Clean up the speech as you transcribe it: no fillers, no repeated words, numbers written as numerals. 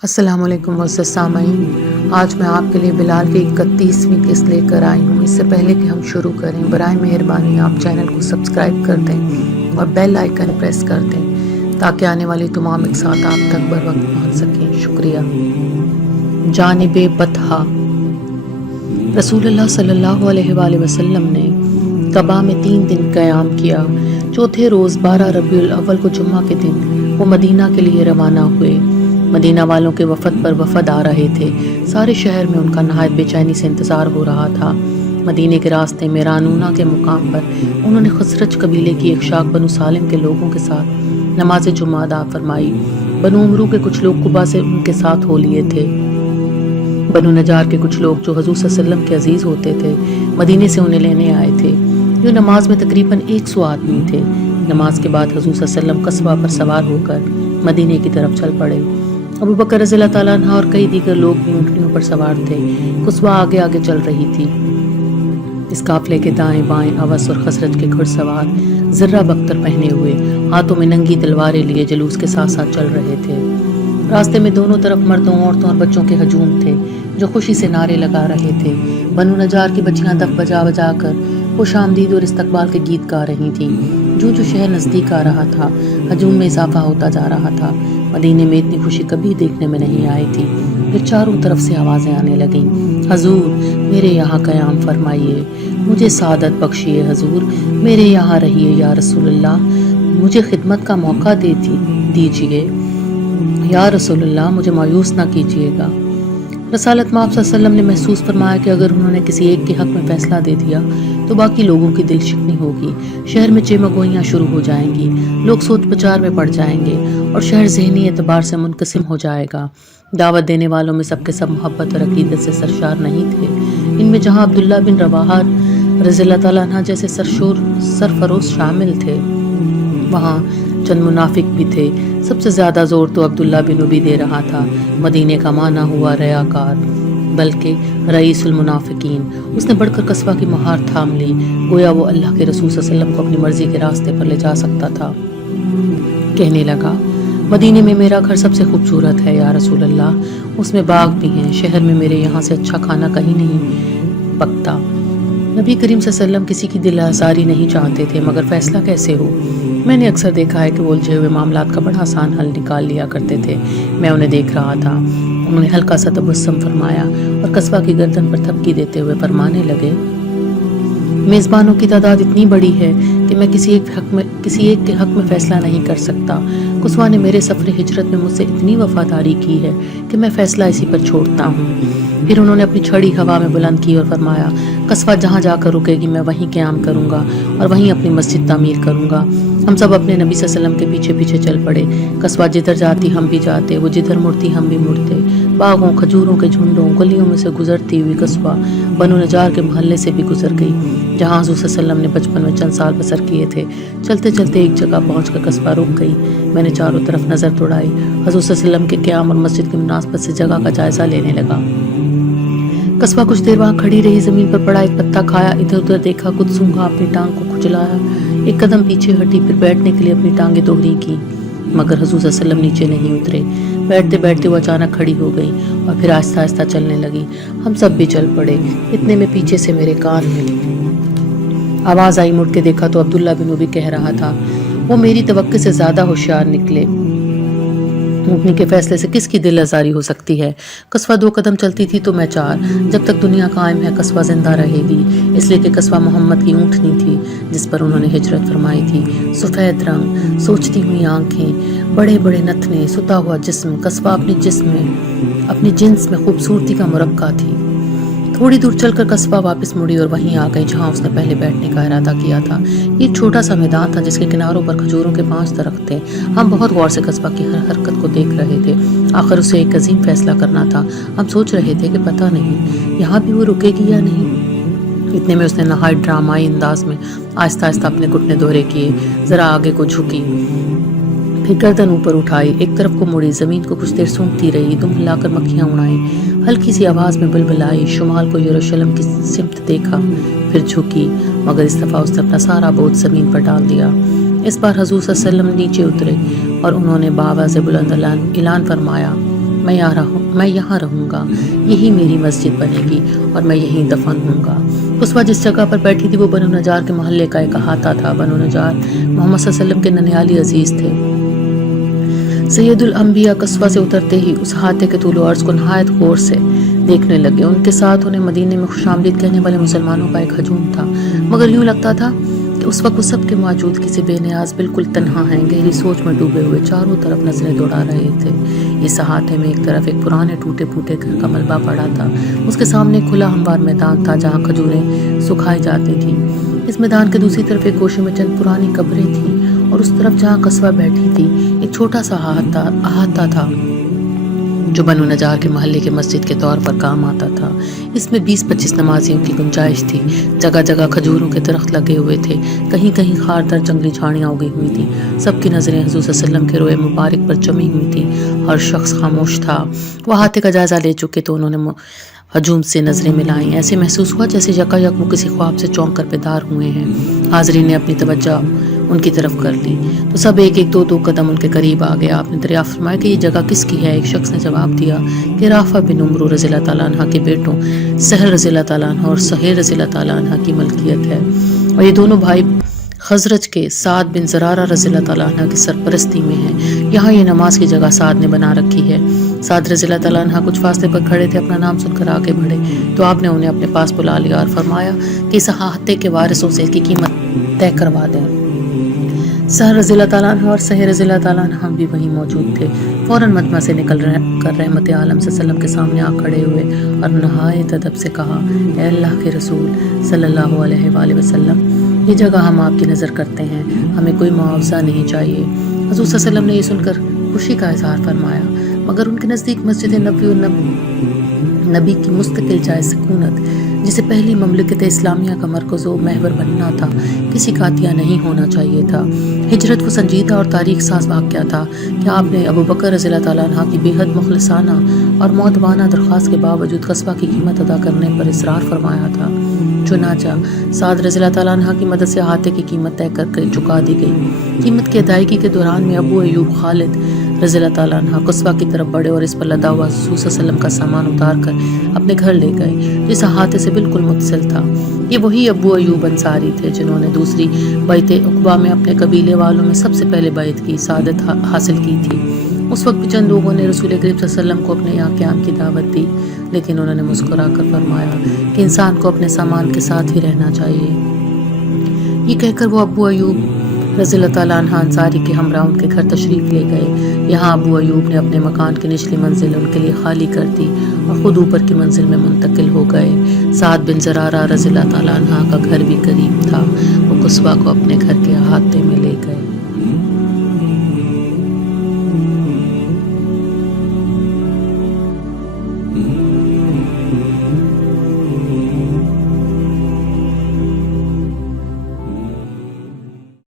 السلام علیکم معزز سامعین، آج میں آپ کے لیے بلال کی 31ویں قسط لے کر آئی ہوں۔ اس سے پہلے کہ ہم شروع کریں، برائے مہربانی آپ چینل کو سبسکرائب کر دیں اور بیل آئیکن پریس کر دیں تاکہ آنے والی تمام اقساط آپ تک بر وقت پہنچ سکیں۔ شکریہ۔ جانب بطحہ، رسول اللہ صلی اللہ علیہ وآلہ وسلم نے قباء میں 3 دن قیام کیا۔ چوتھے روز 12 ربیع الاول کو جمعہ کے دن وہ مدینہ کے لیے روانہ ہوئے۔ مدینہ والوں کے وفد پر وفد آ رہے تھے۔ سارے شہر میں ان کا نہایت بے چینی سے انتظار ہو رہا تھا۔ مدینے کے راستے میں رانونہ کے مقام پر انہوں نے خزرج قبیلے کی ایک شاخ بنو سالم کے لوگوں کے ساتھ نماز جمعہ ادا فرمائی۔ بنو عمرو کے کچھ لوگ قبا سے ان کے ساتھ ہو لیے تھے۔ بنو نجار کے کچھ لوگ جو حضور صلی اللہ علیہ وسلم کے عزیز ہوتے تھے مدینے سے انہیں لینے آئے تھے۔ جو نماز میں تقریباً 100 آدمی تھے۔ نماز کے بعد حضور صلی اللہ علیہ وسلم قصبہ پر سوار ہو کر مدینے کی طرف چل پڑے۔ ابو بکر رضی اللہ تعالیٰ عنہ اور کئی دیگر لوگ بھی اونٹنیوں پر سوار تھے۔ قصبہ آگے آگے چل رہی تھی۔ اس قافلے کے دائیں بائیں اوس اور خزرج کے گھڑ سوار زرہ بختر پہنے ہوئے ہاتھوں میں ننگی تلواریں لیے جلوس کے ساتھ ساتھ چل رہے تھے۔ راستے میں دونوں طرف مردوں عورتوں اور بچوں کے ہجوم تھے جو خوشی سے نعرے لگا رہے تھے۔ بنو نجار کی بچیاں دف بجا بجا کر خوش آمدید اور استقبال کے گیت گا رہی تھیں۔ جو شہر نزدیک آ رہا تھا ہجوم میں اضافہ ہوتا جا رہا تھا۔ مدینے میں اتنی خوشی کبھی دیکھنے میں نہیں آئی تھی۔ پھر چاروں طرف سے آوازیں آنے لگیں، حضور میرے یہاں قیام فرمائیے، مجھے سعادت بخشیے، حضور میرے یہاں رہیے، یا رسول اللہ مجھے خدمت کا موقع دیجیے، یا رسول اللہ مجھے مایوس نہ کیجیے گا۔ رسالت مآب صلی اللہ علیہ وسلم نے محسوس فرمایا کہ اگر انہوں نے کسی ایک کے حق میں فیصلہ دے دیا تو باقی لوگوں کی دل شکنی ہوگی، شہر میں چیمگوئیاں شروع ہو جائیں گی، لوگ سوچ بچار میں پڑ جائیں گے اور شہر ذہنی اعتبار سے منقسم ہو جائے گا۔ دعوت دینے والوں میں سب کے سب محبت اور عقیدت سے سرشار نہیں تھے۔ ان میں جہاں عبداللہ بن رواحہ رضی اللہ تعالیٰ عنہ جیسے سرفروش شامل تھے، وہاں چند منافق بھی تھے۔ سب سے زیادہ زور تو عبداللہ بن ابی دے رہا تھا۔ مدینے کا معنی ہوا ریاکار بلکہ رئیس المنافقین۔ اس نے بڑھ کر قصبہ کی مہار تھام لی، گویا وہ اللہ کے رسول صلی اللہ علیہ وسلم کو اپنی مرضی کے راستے پر لے جا سکتا تھا۔ کہنے لگا، مدینے میں میرا گھر سب سے خوبصورت ہے یا رسول اللہ، اس میں باغ بھی ہیں، شہر میں میرے یہاں سے اچھا کھانا کہیں نہیں پکتا۔ نبی کریم صلی اللہ علیہ وسلم کسی کی دل آزاری نہیں چاہتے تھے، مگر فیصلہ کیسے ہو؟ میں نے اکثر دیکھا ہے کہ وہ الجھے ہوئے معاملات کا بڑا آسان حل نکال لیا کرتے تھے۔ میں انہیں دیکھ رہا تھا۔ انہوں نے ہلکا سا تبسم فرمایا اور قصبہ کی گردن پر تھپکی دیتے ہوئے فرمانے لگے، میزبانوں کی تعداد اتنی بڑی ہے کہ میں کسی ایک کے حق میں فیصلہ نہیں کر سکتا۔ قصوہ نے میرے سفر ہجرت میں مجھ سے اتنی وفاداری کی ہے کہ میں فیصلہ اسی پر چھوڑتا ہوں۔ پھر انہوں نے اپنی چھڑی ہوا میں بلند کی اور فرمایا، قصبہ جہاں جا کر رکے گی میں وہیں قیام کروں گا اور وہیں اپنی مسجد تعمیر کروں گا۔ ہم سب اپنے نبی صلی اللہ علیہ وسلم کے پیچھے پیچھے چل پڑے۔ قصبہ جدھر جاتی ہم بھی جاتے، وہ جدھر مڑتی ہم بھی مڑتے۔ باغوں، کھجوروں کے جھنڈوں، گلیوں میں سے گزرتی ہوئی قصبہ بنو نجار کے محلے سے بھی گزر گئی، جہاں حضور صلی اللہ علیہ وسلم نے بچپن میں چند سال بسر کیے تھے۔ چلتے چلتے ایک جگہ پہنچ کر قصبہ رک گئی۔ میں نے چاروں طرف نظر دوڑائی، حضور صلی اللہ علیہ وسلم کے قیام اور مسجد کی مناسبت سے جگہ کا جائزہ لینے لگا۔ قصبہ کچھ دیر وہاں کھڑی رہی، زمین پر پڑا ایک پتا کھایا، ادھر ادھر دیکھا، کچھ سونگھا، اپنی ٹانگ کو کھجلایا، ایک قدم پیچھے ہٹی، پھر بیٹھنے کے لیے اپنی ٹانگیں دوہری کی، مگر حضور صلی اللہ علیہ وسلم نیچے نہیں اترے۔ بیٹھتے بیٹھتے وہ اچانک کھڑی ہو گئی اور پھر آہستہ آہستہ چلنے لگی۔ ہم سب بھی چل پڑے۔ اتنے میں پیچھے سے میرے کان میں آواز آئی، مڑ کے دیکھا تو عبداللہ بن ابی کہہ رہا تھا، وہ میری توقع سے زیادہ ہوشیار نکلے، اونٹنی کے فیصلے سے کس کی دل آزاری ہو سکتی ہے؟ قصبہ 2 قدم چلتی تھی تو میں 4۔ جب تک دنیا قائم ہے قصبہ زندہ رہے گی، اس لیے کہ قصبہ محمد کی اونٹنی تھی جس پر انہوں نے ہجرت فرمائی تھی۔ سفید رنگ، سوچتی ہوئی آنکھیں، بڑے بڑے نتنے، ستا ہوا جسم، قصبہ اپنی جنس میں خوبصورتی کا مرقع تھی۔ تھوڑی دور چل کر قصبہ واپس مڑی اور وہیں آ گئی جہاں اس نے پہلے بیٹھنے کا ارادہ کیا تھا۔ یہ چھوٹا سا میدان تھا جس کے کناروں پر کھجوروں کے 5 درخت تھے۔ ہم بہت غور سے قصبہ کی ہر حرکت کو دیکھ رہے تھے۔ آخر اسے ایک عظیم فیصلہ کرنا تھا۔ ہم سوچ رہے تھے کہ پتہ نہیں یہاں بھی وہ رکے گی یا نہیں۔ اتنے میں اس نے نہایت ڈرامائی انداز میں آہستہ آہستہ اپنے گھٹنے دوہرے کیے، ذرا آگے کو جھکی، پھر گردن اوپر اٹھائی، ایک طرف کو مڑی، زمین کو کچھ دیر سونگتی رہی، دم ہلا کر مکھیاں اڑائیں، ہلکی سی آواز میں بلبلائی، شمال کو یروشلم کی سمت دیکھا، پھر جھکی، مگر اس دفعہ اس نے اپنا سارا بوجھ زمین پر ڈال دیا۔ اس بار حضور صلی اللہ علیہ وسلم نیچے اترے اور انہوں نے بآواز بلند اعلان فرمایا، میں یہاں رہوں گا، یہی میری مسجد بنے گی اور میں یہیں دفن ہوں گا۔ قصوہ جس جگہ پر بیٹھی تھی وہ بنو نجار کے محلے کا ایک احاطہ تھا۔ بنو نجار محمد صلی اللہ علیہ وسلم کے ننیالی عزیز تھے۔ سید الانبیاء قصوہ سے اترتے ہی اس احاطے کے طول و عرض کو نہایت غور سے دیکھنے لگے۔ ان کے ساتھ انہیں مدینے میں خوش آمدید کہنے والے مسلمانوں کا ایک ہجوم تھا، مگر یوں لگتا تھا کہ اس وقت وہ سب کے موجود کسی بے نیاز بالکل تنہا ہیں، گہری سوچ میں ڈوبے ہوئے چاروں طرف نظریں دوڑا رہے تھے۔ اس احاطے میں ایک طرف ایک پرانے ٹوٹے پھوٹے گھر کا ملبہ پڑا تھا، اس کے سامنے کھلا ہموار میدان تھا جہاں کھجوریں سکھائی جاتی تھیں۔ اس میدان کے دوسری طرف ایک گوشے میں چند پرانی قبریں تھیں اور اس طرف جہاں قصوہ بیٹھی تھی ایک چھوٹا سا احاطہ تھا جو بنو نجار کے محلے کے مسجد کے طور پر کام آتا تھا۔ اس میں 20-25 نمازیوں کی گنجائش تھی۔ جگہ جگہ کھجوروں کے درخت لگے ہوئے تھے، کہیں کہیں خاردار جنگلی جھاڑیاں اگی ہوئی تھیں۔ سب کی نظریں حضور صلی اللہ علیہ وسلم کے روئے مبارک پر جمی ہوئی تھیں۔ ہر شخص خاموش تھا۔ وہ احاطے کا جائزہ لے چکے تو انہوں نے ہجوم سے نظریں ملائیں۔ ایسے محسوس ہوا جیسے یکایک وہ کسی خواب سے چونک کر بیدار ہوئے ہیں۔ حاضرین نے اپنی توجہ ان کی طرف کر لی تو سب ایک ایک 2 قدم ان کے قریب آ گئے۔ آپ نے دریافت فرمایا کہ یہ جگہ کس کی ہے؟ ایک شخص نے جواب دیا کہ رافع بن عمرو رضی اللہ تعالیٰ عنہ کے بیٹوں سہل رضی اللہ تعالیٰ عنہ اور سہیل رضی اللہ تعالیٰ عنہ کی ملکیت ہے، اور یہ دونوں بھائی خزرج کے سعد بن زرارہ رضی اللہ تعالیٰ عنہ کی سرپرستی میں ہیں۔ یہاں یہ نماز کی جگہ سعد نے بنا رکھی ہے۔ سعد رضی اللہ تعالیٰ عنہ کچھ فاصلے پر کھڑے تھے، اپنا نام سن کر آگے بڑھے تو آپ نے انہیں اپنے پاس بلا لیا اور فرمایا کہ اس احاطے کے وارثوں سے اس کی قیمت طے کروا دیں۔ سہل رضی اللہ تعالیٰ عنہ اور سہیل رضی اللہ تعالیٰ عنہ بھی وہیں موجود تھے۔ فوراً مجمع سے نکل کر رحمت عالم صلی اللہ علیہ وسلم کے سامنے آ کھڑے ہوئے اور نہایت ادب سے کہا، اے اللہ کے رسول صلی اللہ علیہ وآلہ وسلم، یہ جگہ ہم آپ کی نظر کرتے ہیں، ہمیں کوئی معاوضہ نہیں چاہیے۔ حضور صلی اللہ علیہ وسلم نے یہ سن کر خوشی کا اظہار فرمایا، مگر ان کے نزدیک مسجد نبی کی مستقل جائے سکونت، جسے پہلی مملکت اسلامیہ کا مرکز و محور بننا تھا، کسی کا عطیہ نہیں ہونا چاہیے تھا۔ ہجرت وہ سنجیدہ اور تاریخ ساز واقعہ تھا کہ آپ نے ابو بکر رضی اللہ تعالیٰ عنہ کی بے حد مخلصانہ اور مؤدبانہ درخواست کے باوجود قصبہ کی قیمت ادا کرنے پر اصرار فرمایا تھا۔ چنانچہ سعد رضی اللہ تعالیٰ عنہ کی مدد سے احاطے کی قیمت طے کر کے چکا دی گئی۔ قیمت کی ادائیگی کے دوران میں ابو ایوب خالد رضی اللہ تعالیٰ عنہ قصبہ کی طرف بڑھے اور اس پر لدا ہوا حضور صلی اللہ علیہ وسلم کا سامان اتار کر اپنے گھر لے گئے، جس احاطے سے بالکل متصل تھا۔ یہ وہی ابو ایوب انصاری تھے جنہوں نے دوسری بیعت عقبہ میں اپنے قبیلے والوں میں سب سے پہلے بیعت کی سعادت حاصل کی تھی۔ اس وقت بھی چند لوگوں نے رسول کریم صلی اللہ علیہ وسلم کو اپنے یہاں قیام کی دعوت دی، لیکن انہوں نے مسکرا کر فرمایا کہ انسان کو اپنے سامان کے ساتھ ہی رہنا چاہیے۔ یہ کہہ کر وہ ابو ایوب رضی اللہ تعالیٰ عنہ انصاری کے ہمراہ ان کے گھر تشریف لے گئے۔ یہاں ابو ایوب نے اپنے مکان کی نچلی منزل ان کے لیے خالی کر دی اور خود اوپر کی منزل میں منتقل ہو گئے۔ سعد بن زرارہ رضی اللہ تعالیٰ عنہ کا گھر بھی قریب تھا، وہ قصبہ کو اپنے گھر کے احاطے میں لے گئے۔